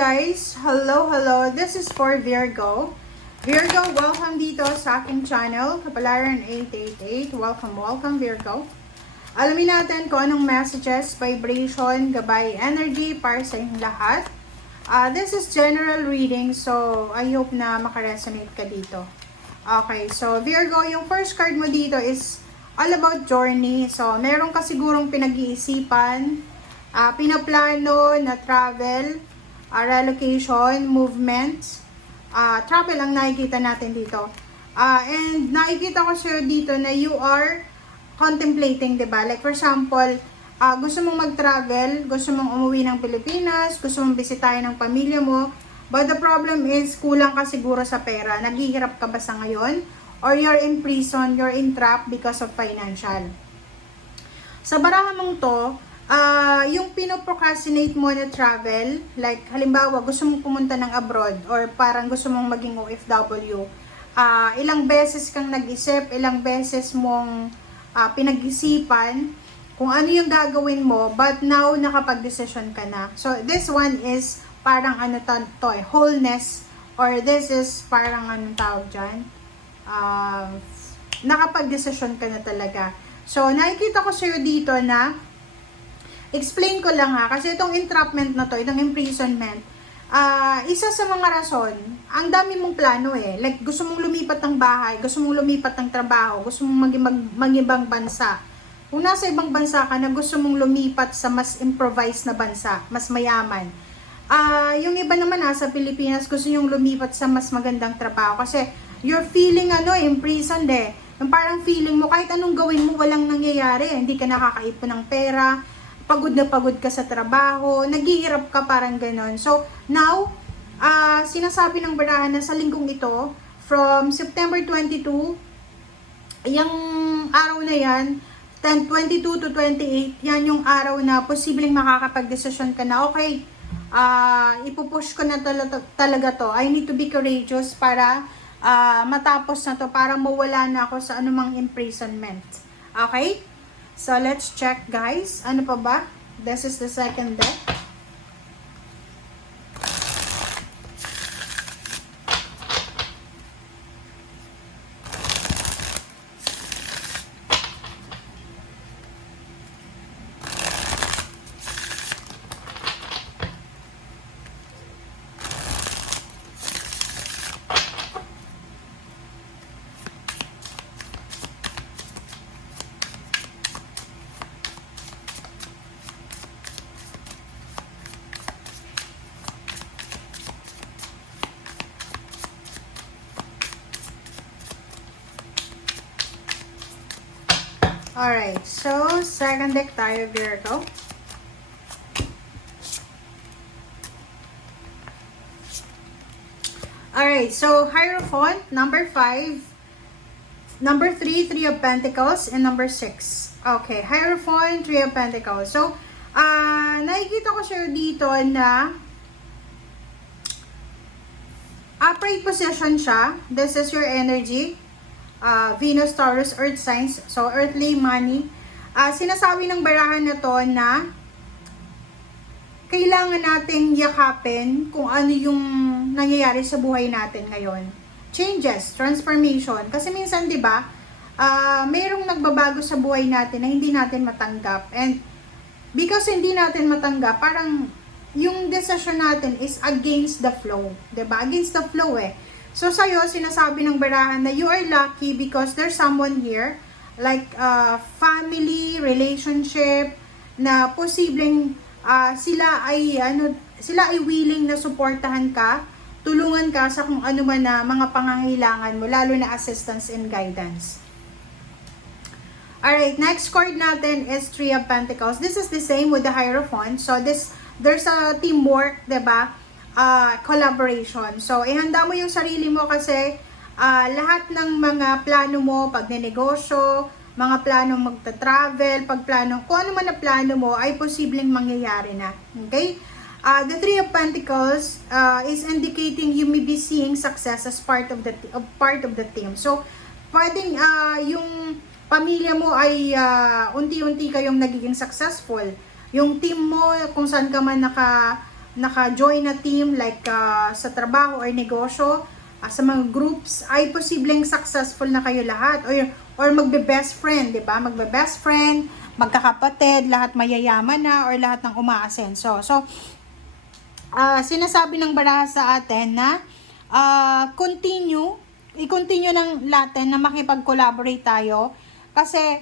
guys! Hello! This is for Virgo. Virgo, welcome dito sa aking channel, Kapalaran 888. Welcome Virgo. Alamin natin kung anong messages, vibration, gabay, energy para sa inyong lahat. This is general reading, so I hope na makaresonate ka dito. Okay, so Virgo, yung first card mo dito is all about journey. So, meron ka sigurong pinag-iisipan, pinaplano na travel, relocation, movement, travel ang nakikita natin dito. And nakikita ko sa'yo dito na you are contemplating, diba? Like for example, gusto mong mag-travel, gusto mong umuwi ng Pilipinas, gusto mong bisitahin ng pamilya mo, but the problem is, kulang ka siguro sa pera. Naghihirap ka ba sa ngayon? Or you're in prison, you're in trap because of financial. Sa barahan mong to, yung pinoprocrastinate mo na travel, like halimbawa gusto mong pumunta ng abroad or parang gusto mong maging OFW, ilang beses kang nag-isip, ilang beses mong pinag-isipan kung ano yung gagawin mo, but now nakapag-decision ka na. So this one is parang ano to, wholeness, or this is parang anong tawag dyan, nakapag-decision ka na talaga. So nakikita ko sa'yo dito na explain ko lang kasi itong entrapment na to, itong imprisonment, isa sa mga rason, ang dami mong plano like gusto mong lumipat ng bahay, gusto mong lumipat ng trabaho, gusto mong mag-ibang bansa. Kung nasa ibang bansa ka na gusto mong lumipat sa mas improvised na bansa, mas mayaman. Yung iba naman nasa Pilipinas, gusto nyong lumipat sa mas magandang trabaho kasi you're feeling imprisoned Yung parang feeling mo, kahit anong gawin mo, walang nangyayari. Hindi ka nakakaipon ng pera, pagod na pagod ka sa trabaho, naghihirap ka, parang ganon. So, now, sinasabi ng barahan na sa linggong ito, from September 22, yung araw na yan, 22 to 28, yan yung araw na posibleng makakapag-desisyon ka na, okay, ipupush ko na talaga to. I need to be courageous para matapos na to, para mawala na ako sa anumang imprisonment. Okay? So, let's check, guys. Ano pa ba? This is the second deck. Alright, so second deck tayo, Virgo. Alright, so Hierophant, number 5, number 3, 3 of Pentacles, and number 6. Okay, Hierophant, 3 of Pentacles. So, nakikita ko siya dito na upright position siya. This is your energy. Venus, Taurus, Earth signs, so earthly, money. Sinasabi ng barahan na to na kailangan nating yakapin kung ano yung nangyayari sa buhay natin ngayon. Changes, transformation. Kasi minsan, di ba, mayroong nagbabago sa buhay natin na hindi natin matanggap. And because hindi natin matanggap, parang yung decision natin is against the flow. Di ba? Against the flow So, sa'yo, sinasabi ng barahan na you are lucky because there's someone here, like family, relationship, na posibleng sila ay willing na suportahan ka, tulungan ka sa kung ano man na mga pangangailangan mo, lalo na assistance and guidance. Alright, next card natin is 3 of Pentacles. This is the same with the Hierophant. So, there's a teamwork, diba? Collaboration. So, ihanda mo yung sarili mo kasi lahat ng mga plano mo, pagnenegosyo, mga plano magta-travel, pagplano, kung ano man na plano mo ay posibleng mangyayari na. Okay? The 3 of Pentacles is indicating you may be seeing success as part of the team. So, pwedeng yung pamilya mo ay unti-unti kayong nagiging successful. Yung team mo, kung saan ka man naka-join na team like sa trabaho or negosyo, sa mga groups, ay posibleng successful na kayo lahat. Or magbe-best friend, di ba? Magbe-best friend, magkakapatid, lahat mayayaman na, or lahat ng umaasenso. So, sinasabi ng baraha sa atin na i-continue ng latin na makipag-collaborate tayo. Kasi,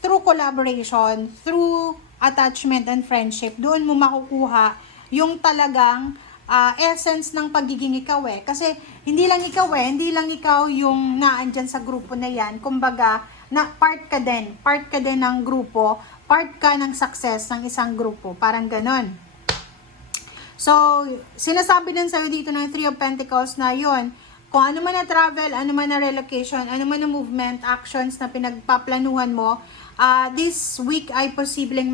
through collaboration, through attachment and friendship, doon mo makukuha yung talagang essence ng pagiging ikaw eh. Kasi hindi lang ikaw yung naandyan sa grupo na yan. Kumbaga, part ka din ng grupo, part ka ng success ng isang grupo. Parang ganon. So, sinasabi din sa'yo dito ng Three of Pentacles na yun, kung ano man na travel, ano man na relocation, ano man na movement, actions na pinagpaplanuhan mo, this week ay posibleng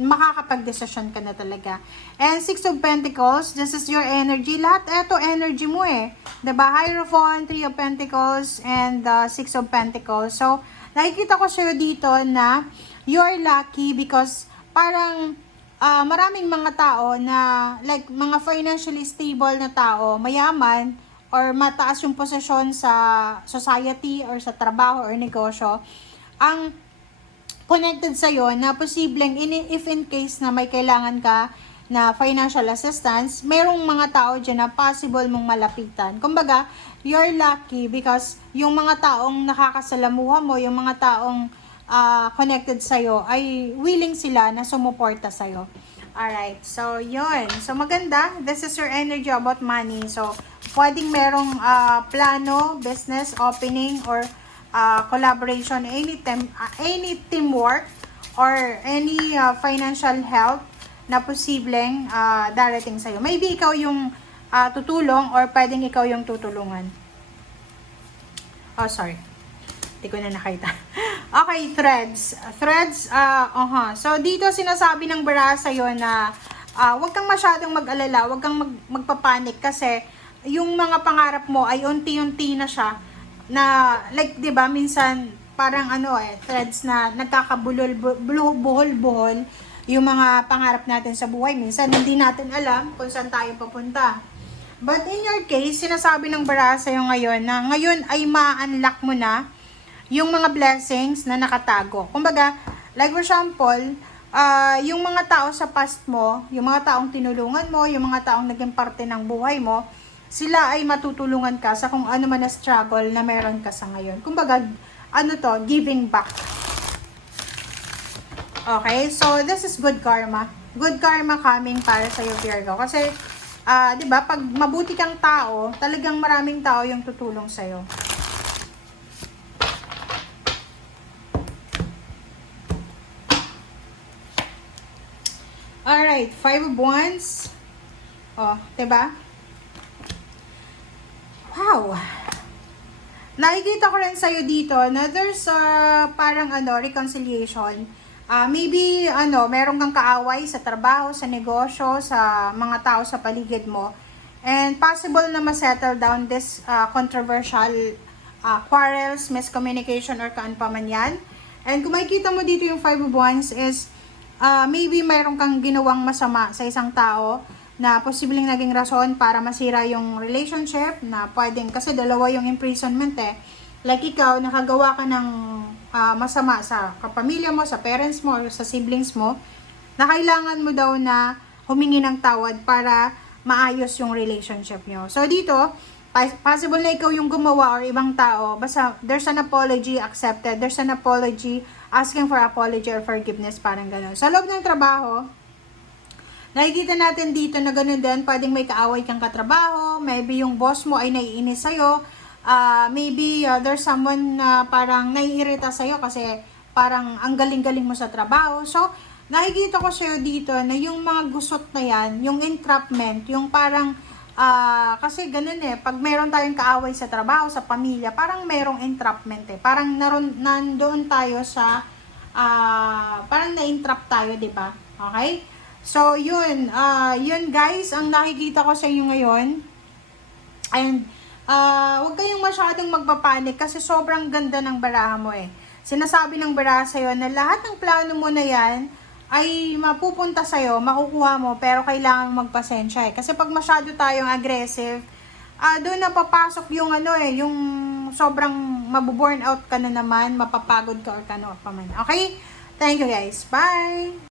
makakapag-desisyon ka na talaga. And Six of Pentacles, this is your energy. Lahat eto energy mo eh. Diba? Hierophant, Three of Pentacles, and Six of Pentacles. So, nakikita ko sa'yo dito na you're lucky because parang maraming mga tao na like mga financially stable na tao, mayaman, or mataas yung posisyon sa society or sa trabaho or negosyo, ang connected sa'yo na posibleng if in case na may kailangan ka na financial assistance, merong mga tao dyan na possible mong malapitan. Kumbaga, you're lucky because yung mga taong nakakasalamuha mo, yung mga taong connected sa'yo, ay willing sila na sumuporta sa'yo. Alright, so yun. So maganda, this is your energy about money. So, pwedeng merong plano, business, opening, or collaboration, any teamwork, or any financial help na posibleng darating sa'yo. Maybe ikaw yung tutulong or pwedeng ikaw yung tutulungan. Oh, sorry. Hindi ko na nakita. Okay, threads. So, dito sinasabi ng baraha sa'yo na huwag kang masyadong mag-alala, huwag kang magpapanik kasi yung mga pangarap mo ay unti-unti na siya na, like, di ba, minsan parang threads na buhol-buhol yung mga pangarap natin sa buhay. Minsan hindi natin alam kung saan tayo papunta. But in your case, sinasabi ng baraha sa'yo ngayon na ngayon ay ma-unlock mo na yung mga blessings na nakatago. Kumbaga, like for example, yung mga tao sa past mo, yung mga taong tinulungan mo, yung mga taong naging parte ng buhay mo, sila ay matutulungan ka sa kung ano man na struggle na meron ka sa ngayon. Kumbaga, giving back. Okay, so this is good karma. Good karma coming para sa iyo, Virgo. Kasi, di ba, pag mabuti kang tao, talagang maraming tao yung tutulong sa iyo. Alright, Five of Wands. Oh, diba? Wow! Nakikita ko rin sa'yo dito na there's parang reconciliation. Maybe, meron kang kaaway sa trabaho, sa negosyo, sa mga tao sa paligid mo. And possible na ma-settle down this controversial quarrels, miscommunication, or kaan pa man yan. And kung makikita mo dito yung Five of Wands is maybe mayroon kang ginawang masama sa isang tao na posibleng naging rason para masira yung relationship na pwedeng, kasi dalawa yung imprisonment eh. Like ikaw, nakagawa ka ng masama sa kapamilya mo, sa parents mo, or sa siblings mo, na kailangan mo daw na humingi ng tawad para maayos yung relationship nyo. So dito, possible na ikaw yung gumawa or ibang tao, basta there's an apology accepted, there's an apology, asking for apology or forgiveness, parang gano'n. Sa loob ng trabaho, nakikita natin dito na gano'n din, pwedeng may kaaway kang katrabaho, maybe yung boss mo ay naiinis sa'yo, maybe there's someone na parang naiirita sa'yo kasi parang ang galing-galing mo sa trabaho. So, nakikita ko sa'yo dito na yung mga gusot na yan, yung entrapment, yung parang, kasi ganun eh, pag meron tayong kaaway sa trabaho, sa pamilya, parang merong entrapment eh. Parang nandoon tayo sa, parang na-entrap tayo, di ba? Okay? So, yun guys, ang nakikita ko sa inyo ngayon. And, huwag kayong masyadong magpapanik kasi sobrang ganda ng baraha mo eh. Sinasabi ng baraha sa'yo na lahat ng plano mo na yan ay mapupunta sa'yo, makukuha mo, pero kailangan magpasensya eh. Kasi pag masyado tayong aggressive, doon na papasok yung yung sobrang mabuburn out ka na naman, mapapagod ka or kano pa man. Okay? Thank you guys. Bye!